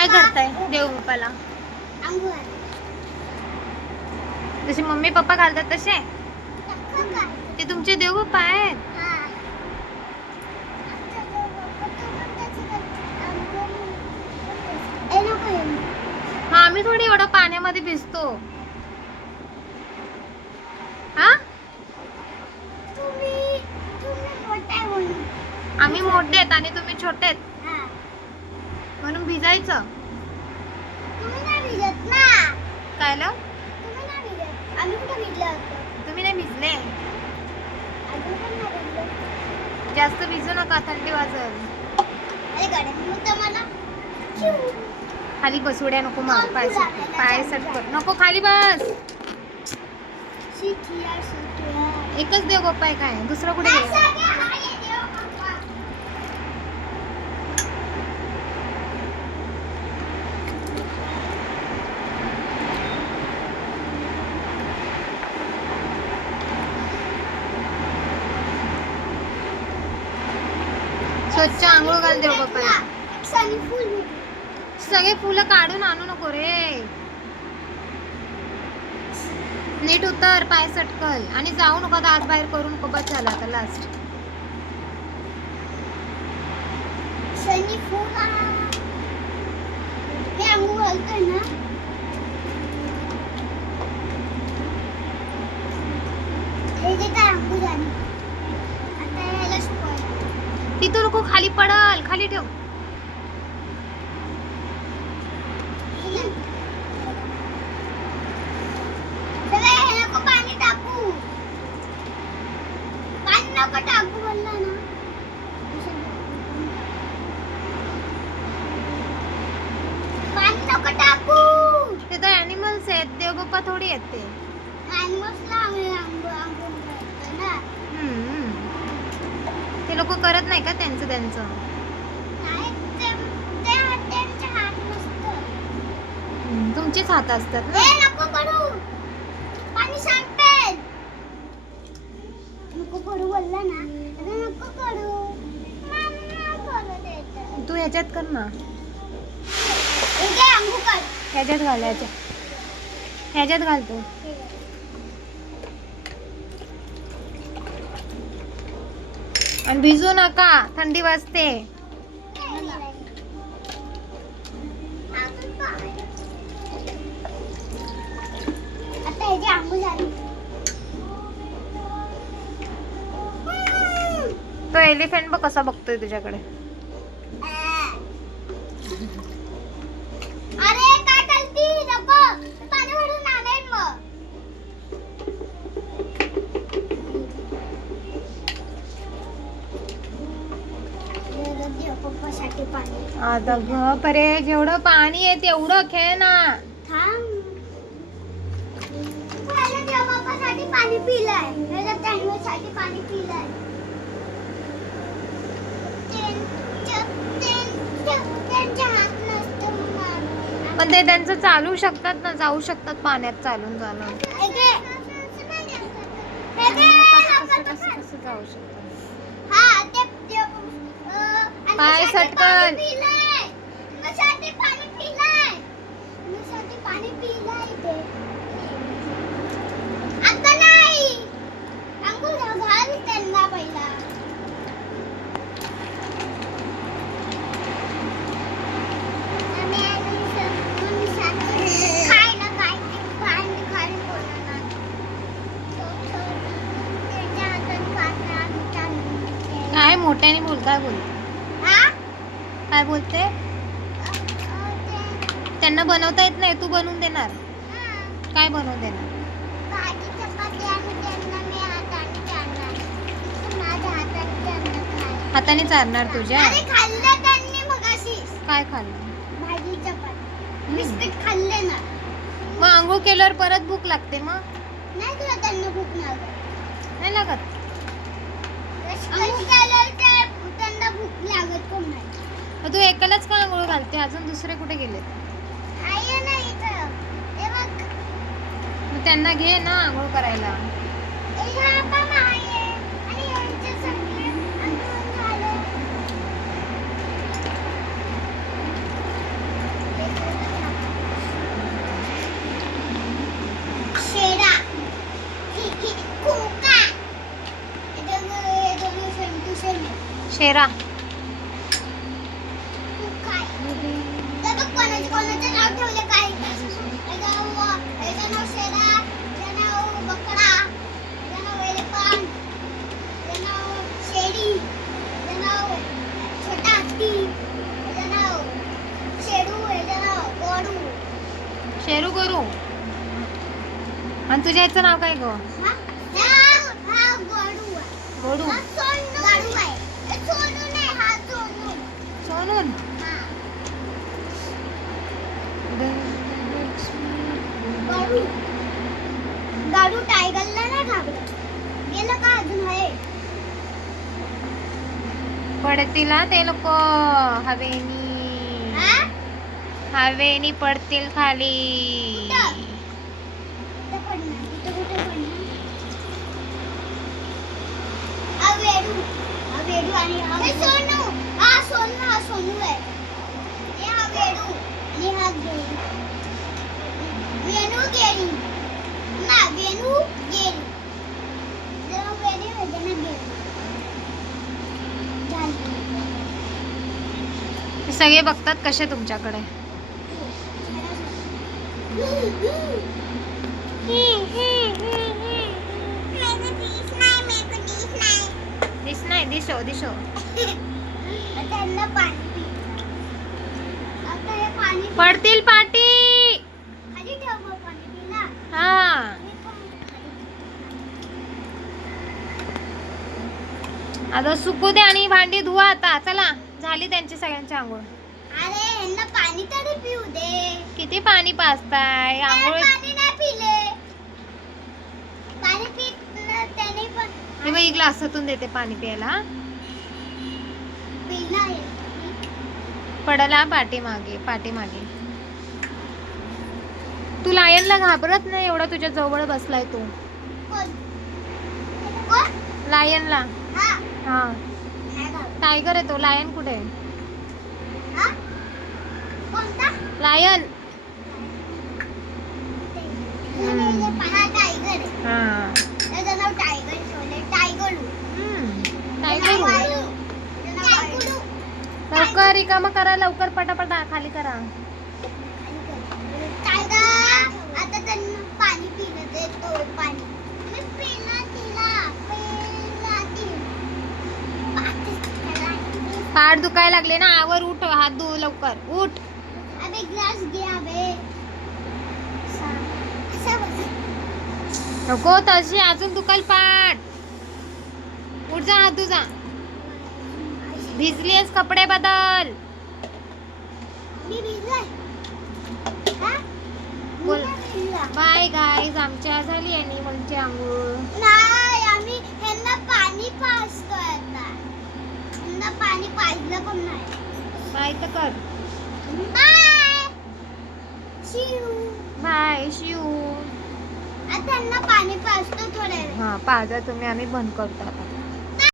काय करताय देवबाप्पाला? जसे मम्मी पप्पा घालतात तसे? ते तुमचे देवबाप्पा आहेत? हा, आम्ही थोडी एवढं पाण्यामध्ये भिजतो. हा, आम्ही मोठे आहेत आणि तुम्ही छोटे आहेत म्हणून भिजायचं. कायला? तुम्ही नाही भिजले. जास्त भिजू नका, थंडी वाजल. खाली बस, उड्या नको मार. पाय सटकत नको, खाली बस. एकच देवबाप्पा आहे काय? दुसरं कुठे गेलं? स्वच्छ आंघोळ घाल देवबाप्पाला. सगळे फुलं काढून आणू नको रे. नीट उतर, पाय सटकल. आणि जाऊ नका, दात बाहेर करू नको. बस झाला आता लास्ट. शनी फूल हे आंघोळ घालतोय ना. हे जे काय आंघोळ झाली आता याला सुकवायला. तिथून नको, खाली पडल. खाली ठेव. पाणी टाकू बोलला ना. पाणी नको टाकू. ते तर ॲनिमल्स आहेत, देवबाप्पा थोडी आहेत ते. ॲनिमल्सला आंघोळ घालतो ना. ते लोक करत नाही का त्यांचं त्यांचं? नाही, त्यांचे हात नसतं. तुमचेच हात असतात ना. ए नको पडू, पाणी सांडपेल. नको पडू बोलला ना. अरे नको पडू. मला पडू देत. तू ह्याच्यात कर ना. इथे आंघोळ कर. ह्याच्यात घाल. ह्याच्यात घालतो. आणि भिजू नका, थंडी वाजते. आता ह्याची आंघोळ झाली. तो एलिफंट बघ कसा बघतोय तुझ्याकडे. अरे काय करती? नको, पाणी भरून आणेल मग. पप्पासाठी पाणी. आता ग परे, जेवढं पाणी आहे तेवढं खेळ ना. थांब. पहिलं देव बाप्पासाठी पाणी पिलंय. पहिलं त्यांच्यासाठी पाणी पिलंय. त्यांच्या हात नसतं म्हणून. पण ते त्यांचं चालू शकतात ना, जाऊ शकतात पाण्यात चालून जाणं. कसं जाऊ शकतात? पाय सटकल. आता नाही. अंघोळ घाल त्यांना पहिला. खायला काय पाणी खाली बोलणार. त्याच्या हातात काय मोठ्याने बोल. काय बोल? काय बोलते? त्यांना बनवता येत नाही, तू बनवून देणार. काय बनवून देणार? भाजी चपाती आणि त्यांना मी हाताने चारणार. माझ्या हाताने त्यांना खायला. हाताने चारणार तुझ्या? अरे खाल्लं त्यांनी मगाशीच. काय खाल्लं? भाजी चपाती. बिस्किट खाल्ले ना. मग आंघोळ केल्यावर परत भूक लागते मग? नाही तुला त्यांना भूक लागत. नाही लागत. आंघोळ केल्यावर त्यांना भूक लागत पण नाही. मग तू एकालाच का आंघोळ घालते? अजून दुसरे कुठे गेले? आहे ना इथं. हे बघ. मग त्यांना घे ना आंघोळ करायला. ह्या पण आहे. आणि यांचे सगळे आंघोळ झाले. शेरा. काय ते बघ कोणाचं नाव ठेवलं काय याचं नाव शेरा, याचं नाव बकडा, याचं नाव एलिफंट, याचं नाव शेळी, याचं नाव छोटा हत्ती, याचं नाव शेरू, याचं नाव गोडू. शेरू गोरू. आणि तुझ्या याचं नाव काय गो? हा गोडू आहे. गोडू. हा सोनू गाडू आहे. हे सोनू नाही, हा सोनू. सोनून. हा गाडू. गाडू टायगरला नाही घाबरत. गेलं का अजून आहे? पडतील हा ते लोक हवेनी. हा? हवेनी पडतील खाली. कुठं? कुठं पडणार? कुठं पडणार? हा वेडू आणि हे सोनू. हा सोनू आहे. हे हा वेडू आणि हा गेरू. वेणू गेरी. ना वेणू गेरी. जरा वेणी होते ना गेरी. हे सगळे बघतात कसे तुमच्याकडे. दिस नाही दिसो दिसो. त्यांना पाणी पी. आता हे पाणी पी. पडतील पाटी. खाली ठेव मग पाणी पी ना. हा. आता सुकू दे आणि भांडी धुवा आता. चला झाली त्यांची सगळ्यांची आंघोळ. अरे ह्यांना पाणी तरी पिऊ दे. किती पाणी पाजताय आंघोळ. पाणी नाही पिले. पाणी पिलं त्याने पण मी बाई ग्लासातून देते पाणी प्यायला. पिला आहे. पडला पाठीमागे. तू लायनला घाबरत नाही एवढा तुझ्या जवळ बसलाय तू. कोण? कोण? लायनला. हा. हा नाही घाबरत. टायगर आहे तो. लायन कुठे आहे? हा? कोणता? लायन. हा टायगर आहे. हा. त्याचं नाव टायगर ठेवलंय. टायगरू. टायगर. टायगरू. लवकर रिकामा करा. लवकर पटापटा खाली करा. टायगर आता त्यांना पाणी पिलं देतो. पाणी मी पिला तिला. पाठ दुखायला लागले ना. आवर उठ. हात धु लवकर. उठ. अबे ग्लास घे अबे. नको तशी अजून दुखाल पाठ. उठ जा. हात धु जा. भिजलीस कपडे बदल. मी भिजलाय. हा? बोल. मी नाही भिजला. Bye guys. आमच्या झाली आणि म्हणजे आंघोळ. नाही आम्ही ह्यांना पाणी पाजतोय आता. ह्यांना पाणी पाजलं पण नाही. बाय तर कर. बाय शिव. बाय शिव. आता ह्यांना पाणी पाजतो थोड्या वेळ. हा पाजा तुम्ही. आम्ही बंद करतो आता.